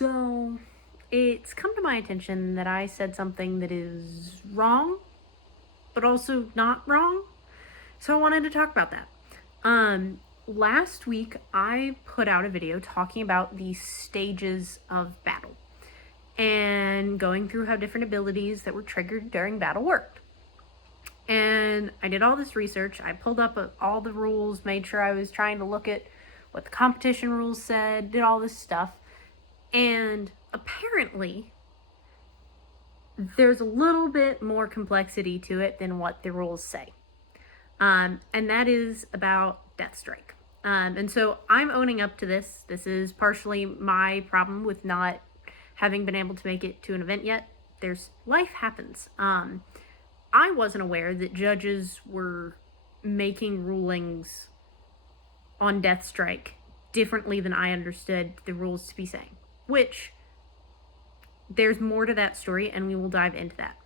So, it's come to my attention that I said something that is wrong, but also not wrong. So I wanted to talk about that. Last week I put out a video talking about the stages of battle and going through how different abilities that were triggered during battle worked. And I did all this research. I pulled up all the rules, made sure I was trying to look at what the competition rules said, did all this stuff. And apparently, there's a little bit more complexity to it than what the rules say. And that is about Deathstrike. And so I'm owning up to this. This is partially my problem with not having been able to make it to an event yet. Life happens. I wasn't aware that judges were making rulings on Deathstrike differently than I understood the rules to be saying, which there's more to that story and we will dive into that.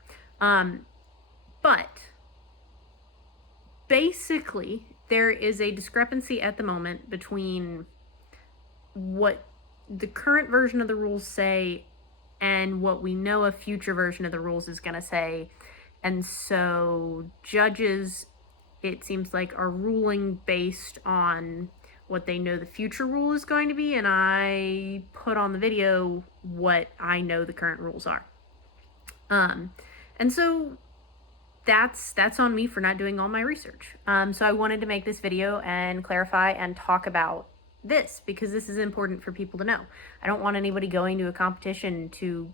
But basically, there is a discrepancy at the moment between what the current version of the rules say and what we know a future version of the rules is going to say. And so judges, it seems like, are ruling based on what they know the future rule is going to be, and I put on the video what I know the current rules are. And so that's on me for not doing all my research. So I wanted to make this video and clarify and talk about this because this is important for people to know. I don't want anybody going to a competition to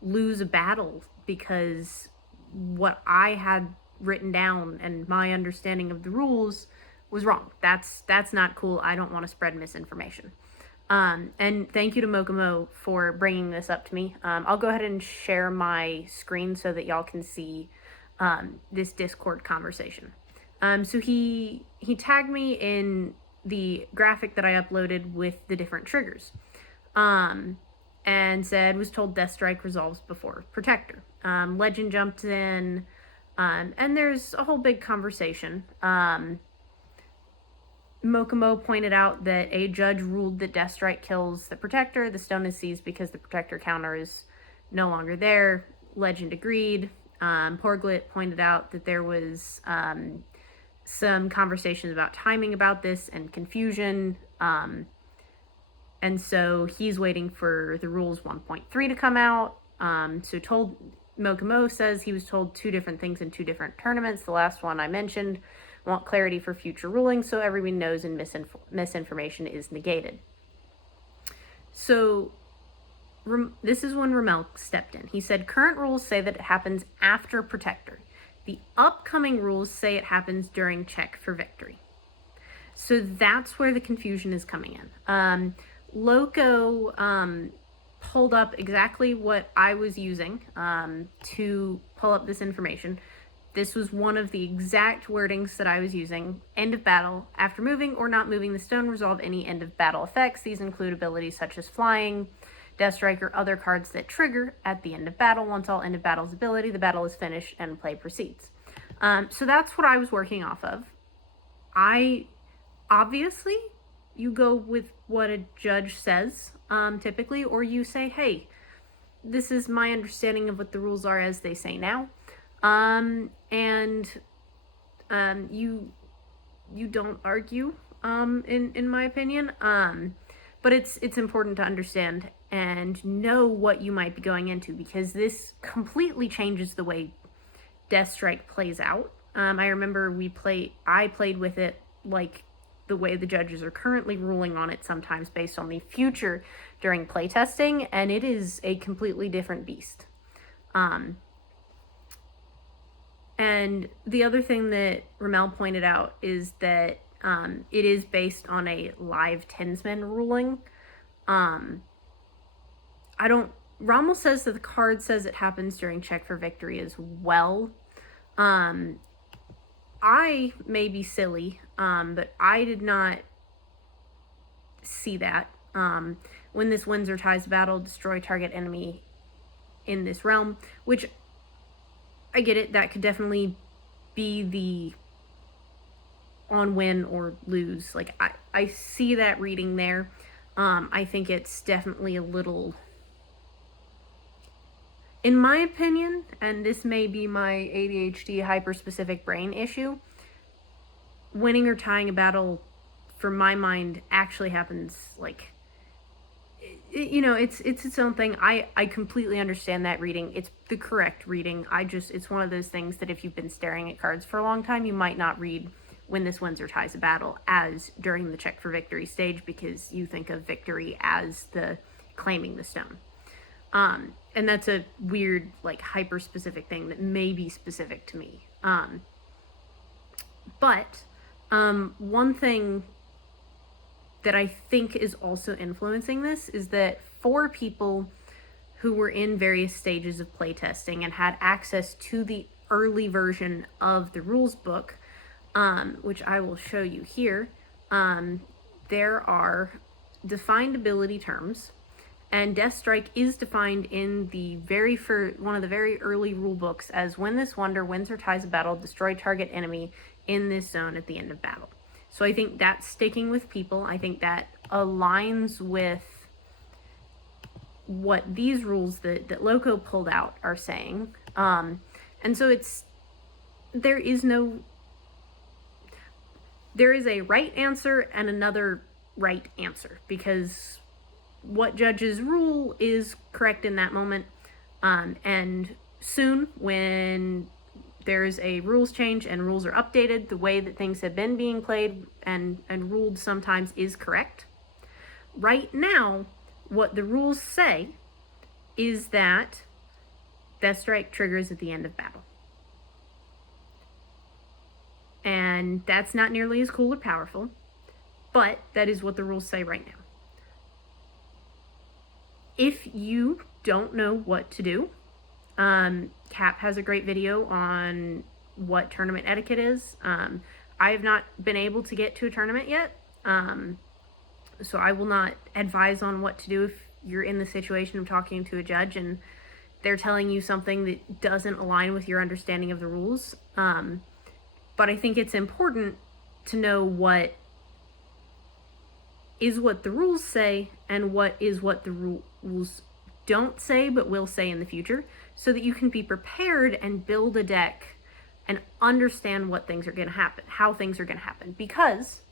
lose a battle because what I had written down and my understanding of the rules was wrong. That's not cool. I don't want to spread misinformation. And thank you to Mokomo for bringing this up to me. I'll go ahead and share my screen so that y'all can see this Discord conversation. So he tagged me in the graphic that I uploaded with the different triggers. And said, was told Deathstrike resolves before Protector. Legend jumped in, and there's a whole big conversation. Mokomo pointed out that a judge ruled that Deathstrike kills the Protector. The stone is seized because the Protector counter is no longer there. Legend agreed. Porglit pointed out that there was some conversations about timing about this and confusion. And so he's waiting for the rules 1.3 to come out. So Mokomo says he was told two different things in two different tournaments. The last one I mentioned, want clarity for future rulings so everyone knows and misinformation is negated. So this is when Ramel stepped in. He said, current rules say that it happens after Protector. The upcoming rules say it happens during check for victory. So that's where the confusion is coming in. Loco pulled up exactly what I was using to pull up this information. This was one of the exact wordings that I was using. End of battle. After moving or not moving the stone, resolve any end of battle effects. These include abilities such as flying, Deathstrike, or other cards that trigger at the end of battle. Once all end of battle's ability, the battle is finished and play proceeds. So that's what I was working off of. Obviously, you go with what a judge says, typically, or you say, hey, this is my understanding of what the rules are as they say now. You don't argue, in my opinion. But it's important to understand and know what you might be going into because this completely changes the way Deathstrike plays out. I remember I played with it like the way the judges are currently ruling on it sometimes based on the future during playtesting, and it is a completely different beast. And the other thing that Ramel pointed out is that it is based on a live Tinsman ruling. Rommel says that the card says it happens during check for victory as well. I may be silly, but I did not see that. When this wins or ties battle, destroy target enemy in this realm, which I get it. That could definitely be the on win or lose. I see that reading there. I think it's definitely a little, in my opinion, and this may be my ADHD hyper-specific brain issue, winning or tying a battle, for my mind, actually happens, like, it's its own thing. I completely understand that reading. It's the correct reading. It's one of those things that if you've been staring at cards for a long time, you might not read when this wins or ties a battle as during the check for victory stage, because you think of victory as the claiming the stone. And that's a weird, like, hyper specific thing that may be specific to me. But one thing that I think is also influencing this is that for people who were in various stages of playtesting and had access to the early version of the rules book, which I will show you here, there are defined ability terms, and Deathstrike is defined in the one of the very early rule books as when this wonder wins or ties a battle, destroy target enemy in this zone at the end of battle. So I think that's sticking with people. I think that aligns with what these rules that Loco pulled out are saying. And so there is a right answer and another right answer, because what judges rule is correct in that moment. And soon, when there's a rules change and rules are updated, the way that things have been being played and ruled sometimes is correct. Right now, what the rules say is that Deathstrike triggers at the end of battle. And that's not nearly as cool or powerful, but that is what the rules say right now. If you don't know what to do, Cap has a great video on what tournament etiquette is. I have not been able to get to a tournament yet, so I will not advise on what to do if you're in the situation of talking to a judge and they're telling you something that doesn't align with your understanding of the rules. But I think it's important to know what is what the rules say and what is what the rules don't say but will say in the future, so that you can be prepared and build a deck and understand what things are going to happen, how things are going to happen. Because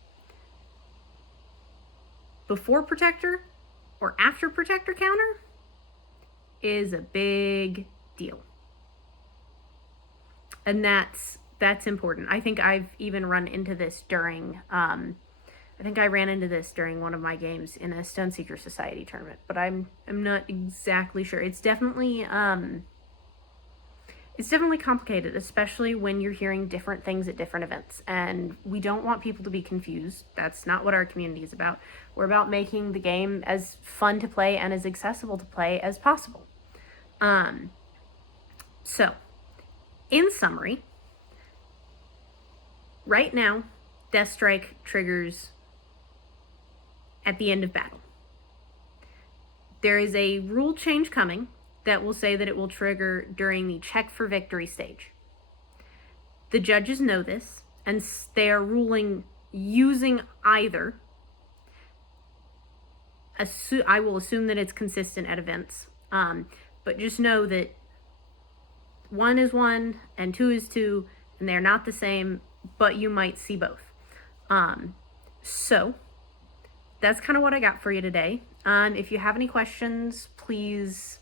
before protector or after protector counter is a big deal. And that's important. I think I've even run into this during, I think I ran into this during one of my games in a Stoneseeker Society tournament, but I'm not exactly sure. It's definitely complicated, especially when you're hearing different things at different events, and we don't want people to be confused. That's not what our community is about. We're about making the game as fun to play and as accessible to play as possible. So, in summary, right now, Deathstrike triggers at the end of battle. There is a rule change coming that will say that it will trigger during the check for victory stage. The judges know this, and they are ruling using either. I will assume that it's consistent at events, but just know that 1 is 1 and 2 is 2, and they're not the same, but you might see both. So that's kind of what I got for you today. If you have any questions, please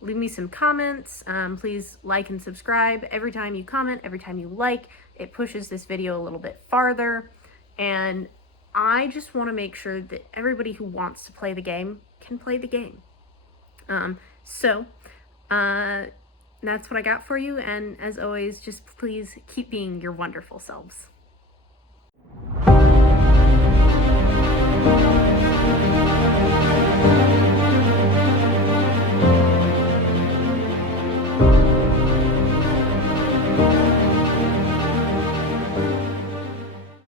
leave me some comments. Please like and subscribe. Every time you comment, every time you like, it pushes this video a little bit farther. And I just want to make sure that everybody who wants to play the game can play the game. That's what I got for you. And as always, just please keep being your wonderful selves.